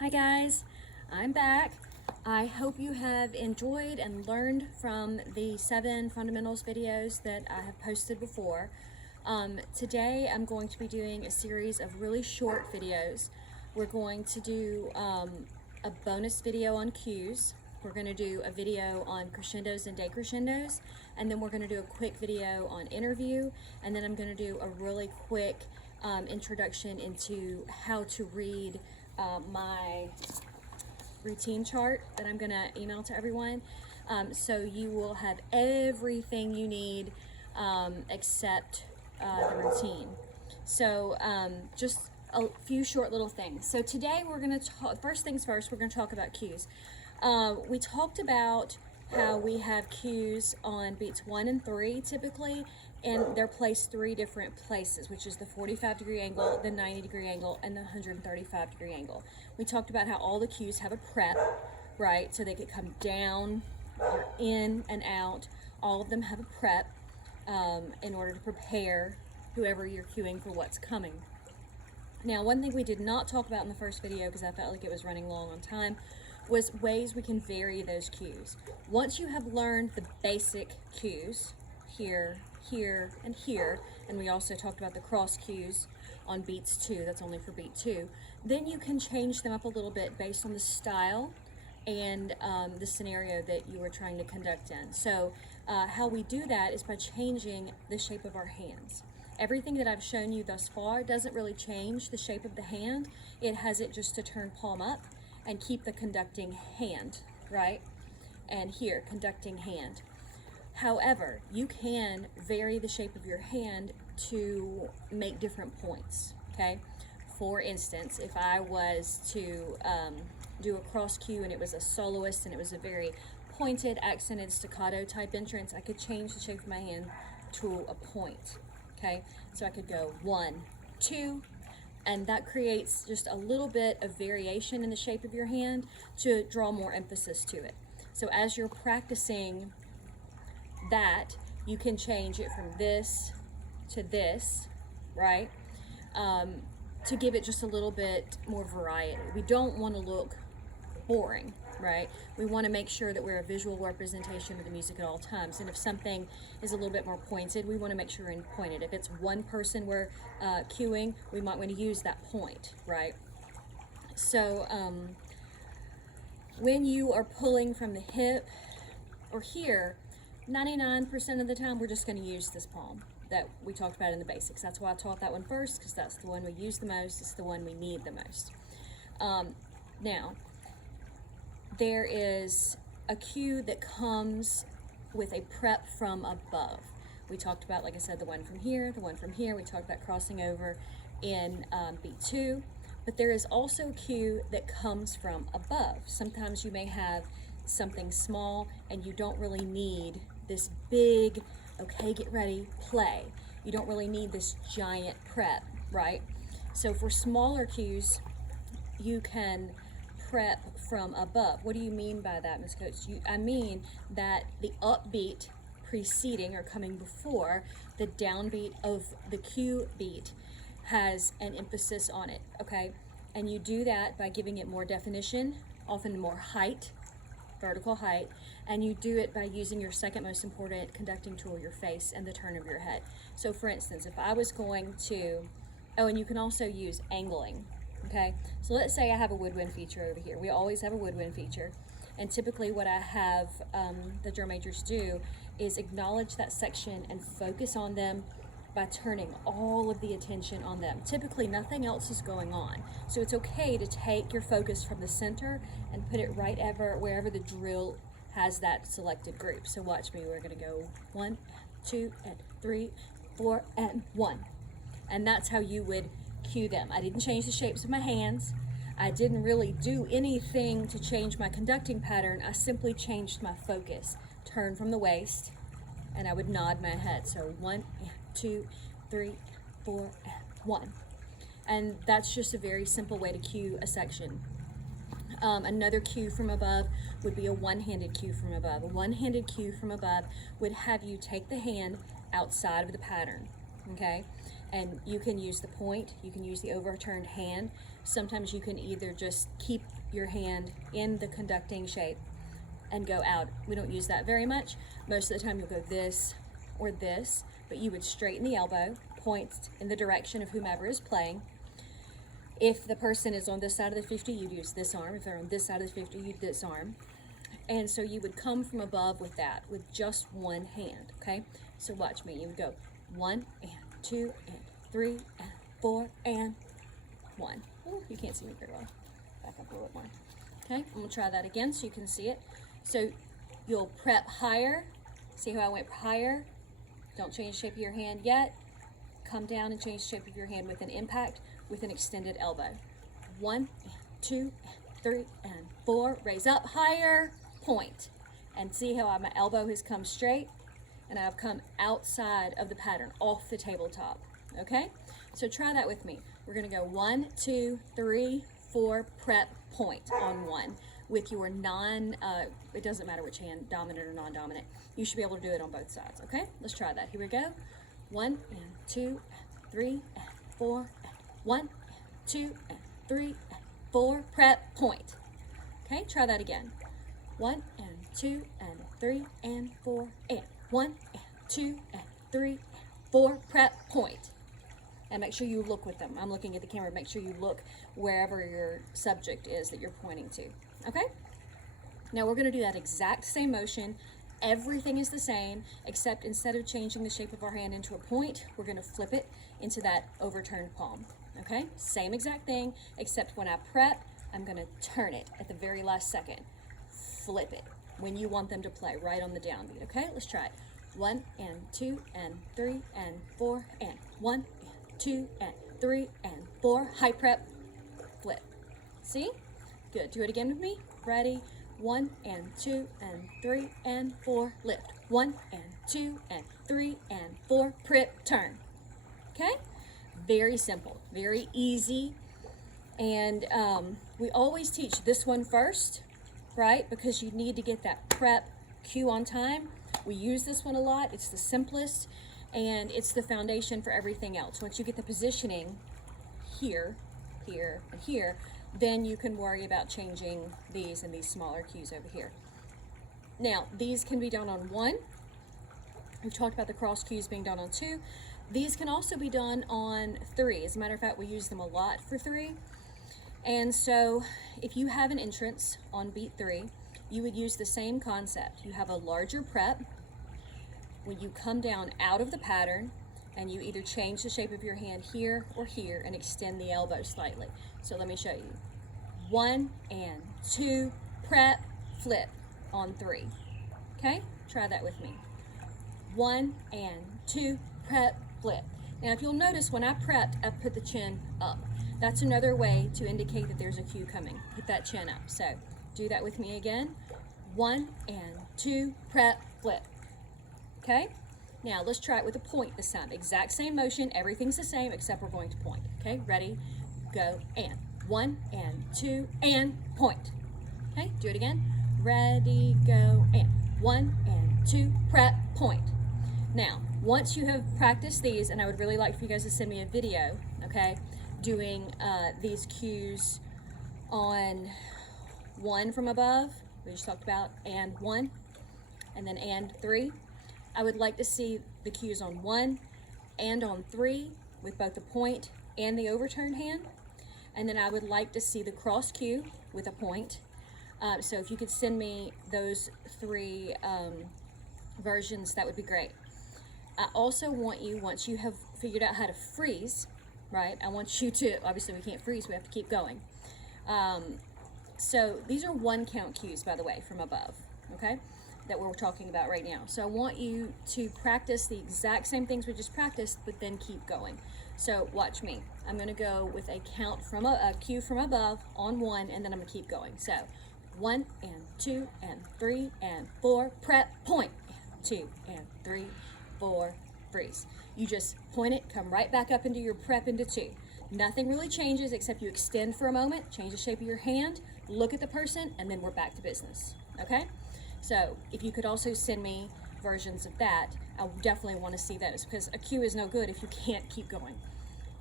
Hi guys, I'm back. I hope you have enjoyed and learned from the 7 fundamentals videos that I have posted before. Today I'm going to be doing a series of really short videos. We're going to do a bonus video on cues. We're going to do a video on crescendos and decrescendos, and then we're going to do a quick video on interview, and then I'm going to do a really quick introduction into how to read my routine chart that I'm going to email to everyone. So you will have everything you need except the routine. So just a few short little things. So today we're going to talk, first things first, we're going to talk about cues. We talked about how we have cues on beats 1 and 3 typically, and they're placed 3 different places, which is the 45-degree angle, the 90-degree angle, and the 135-degree angle. We talked about how all the cues have a prep, right? So they could come down or in and out. All of them have a prep in order to prepare whoever you're cueing for what's coming. Now, one thing we did not talk about in the first video, because I felt like it was running long on time, was ways we can vary those cues. Once you have learned the basic cues, here, here, and here, and we also talked about the cross cues on beats 2, that's only for beat 2, then you can change them up a little bit based on the style and the scenario that you were trying to conduct in. So how we do that is by changing the shape of our hands. Everything that I've shown you thus far doesn't really change the shape of the hand. It has it just to turn palm up and keep the conducting hand, right? And here, conducting hand. However, you can vary the shape of your hand to make different points, okay? For instance, if I was to do a cross cue and it was a soloist and it was a very pointed, accented, staccato type entrance, I could change the shape of my hand to a point, okay? So I could go 1, 2, and that creates just a little bit of variation in the shape of your hand to draw more emphasis to it. So as you're practicing that, you can change it from this to this, right? To give it just a little bit more variety. We don't want to look boring, right? We want to make sure that we're a visual representation of the music at all times. And if something is a little bit more pointed, we want to make sure and point it. If it's one person we're cueing, we might want to use that point, right? So when you are pulling from the hip or here, 99% of the time we're just going to use this palm that we talked about in the basics. That's why I taught that one first, because that's the one we use the most. It's the one we need the most. Now, there is a cue that comes with a prep from above. We talked about, like I said, the one from here, the one from here. We talked about crossing over in beat 2. But there is also a cue that comes from above. Sometimes you may have something small and you don't really need this big, okay, get ready, play. You don't really need this giant prep, right? So for smaller cues, you can prep from above. What do you mean by that, Ms. Coates? I mean that the upbeat preceding or coming before the downbeat of the cue beat has an emphasis on it, okay? And you do that by giving it more definition, often more height, vertical height, and you do it by using your second most important conducting tool, your face, and the turn of your head. So for instance, if I was going to, oh, and you can also use angling, okay? So let's say I have a woodwind feature over here. We always have a woodwind feature, and typically what I have the drum majors do is acknowledge that section and focus on them by turning all of the attention on them. Typically nothing else is going on. So it's okay to take your focus from the center and put it right wherever the drill has that selected group. So watch me, we're gonna go 1, 2, and 3, 4, and 1. And that's how you would cue them. I didn't change the shapes of my hands. I didn't really do anything to change my conducting pattern. I simply changed my focus. Turn from the waist, and I would nod my head. So 1, 2, 3, 4, and 1. And that's just a very simple way to cue a section. Another cue from above would be a one-handed cue from above. A one-handed cue from above would have you take the hand outside of the pattern, okay? And you can use the point, you can use the overturned hand, Sometimes you can either just keep your hand in the conducting shape and go out. We don't use that very much. Most of the time you'll go this or this, but you would straighten the elbow, point in the direction of whomever is playing. If the person is on this side of the 50, you'd use this arm. If they're on this side of the 50, you'd this arm. And so you would come from above with that, with just one hand, okay? So watch me. You would go 1 and 2 and 3 and 4 and 1. Oh, you can't see me very well. Back up a little bit more. Okay, I'm gonna try that again so you can see it. So you'll prep higher. See how I went higher? Don't change the shape of your hand yet. Come down and change the shape of your hand with an impact, with an extended elbow. 1 and 2 and 3 and 4. Raise up higher, point. And see how my elbow has come straight and I've come outside of the pattern, off the tabletop. Okay? So try that with me. We're gonna go 1, 2, 3, 4, prep, point on 1 with your it doesn't matter which hand, dominant or non-dominant. You should be able to do it on both sides, okay? Let's try that. Here we go. 1 and 2 and 3 and 4 and 1 and 2 and 3 and 4, prep, point. Okay, try that again. 1 and 2 and 3 and 4 and 1 and 2 and 3 and 4, prep, point. And make sure you look with them. I'm looking at the camera. Make sure you look wherever your subject is that you're pointing to. Okay? Now we're going to do that exact same motion. Everything is the same, except instead of changing the shape of our hand into a point, we're going to flip it into that overturned palm. Okay? Same exact thing, except when I prep, I'm going to turn it at the very last second. Flip it when you want them to play, right on the downbeat. Okay? Let's try it. 1 and 2 and 3 and 4 and 1 and 2 and 3 and 4, high prep, flip. See? Good. Do it again with me. Ready? 1 and 2 and 3 and 4, lift. 1 and 2 and 3 and 4, prep, turn. Okay? Very simple, very easy. And we always teach this one first, right? Because you need to get that prep cue on time. We use this one a lot. It's the simplest. And it's the foundation for everything else. Once you get the positioning here, here, and here, then you can worry about changing these and these smaller cues over here. Now, these can be done on 1. We've talked about the cross cues being done on 2. These can also be done on 3. As a matter of fact, we use them a lot for 3. And so if you have an entrance on beat 3, you would use the same concept. You have a larger prep. When you come down out of the pattern and you either change the shape of your hand here or here and extend the elbow slightly. So let me show you. 1 and 2, prep, flip on 3. Okay? Try that with me. 1 and 2, prep, flip. Now if you'll notice when I prepped, I put the chin up. That's another way to indicate that there's a cue coming. Put that chin up. So do that with me again. 1 and 2, prep, flip. Okay, now let's try it with a point this time. Exact same motion, everything's the same except we're going to point. Okay, ready, go, and 1 and 2 and point. Okay, do it again. Ready, go, and 1 and 2, prep, point. Now, once you have practiced these, and I would really like for you guys to send me a video, okay, doing these cues on 1 from above, we just talked about, and 1, and then and 3. I would like to see the cues on 1 and on 3 with both the point and the overturned hand. And then I would like to see the cross cue with a point. So if you could send me those 3 versions, that would be great. I also want you, once you have figured out how to freeze, right? I want you to, obviously we can't freeze, we have to keep going. So these are 1 count cues, by the way, from above, okay? That we're talking about right now. So I want you to practice the exact same things we just practiced, but then keep going. So watch me. I'm going to go with a count from a cue from above on 1, and then I'm going to keep going. So 1 and 2 and 3 and 4, prep, point, 2 and 3, 4, freeze. You just point it, come right back up into your prep into 2. Nothing really changes except you extend for a moment, change the shape of your hand, look at the person, and then we're back to business. Okay? So if you could also send me versions of that, I definitely want to see those, because a cue is no good if you can't keep going.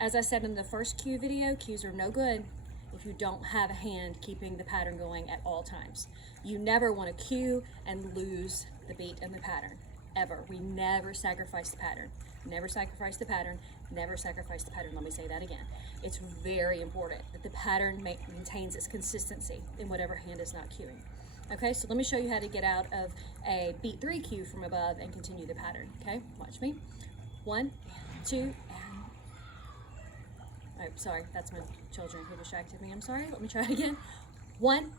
As I said in the first cue video, cues are no good if you don't have a hand keeping the pattern going at all times. You never want to cue and lose the beat and the pattern, ever. We never sacrifice the pattern. Never sacrifice the pattern. Never sacrifice the pattern. Let me say that again. It's very important that the pattern maintains its consistency in whatever hand is not cueing. Okay, so let me show you how to get out of a beat 3 cue from above and continue the pattern. Okay, watch me. 1, 2, and... Oh, sorry, that's my children who distracted me. I'm sorry. Let me try it again. 1, and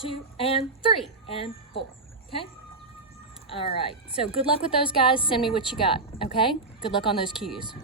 2, and 3, and 4. Okay? All right. So good luck with those, guys. Send me what you got. Okay? Good luck on those cues.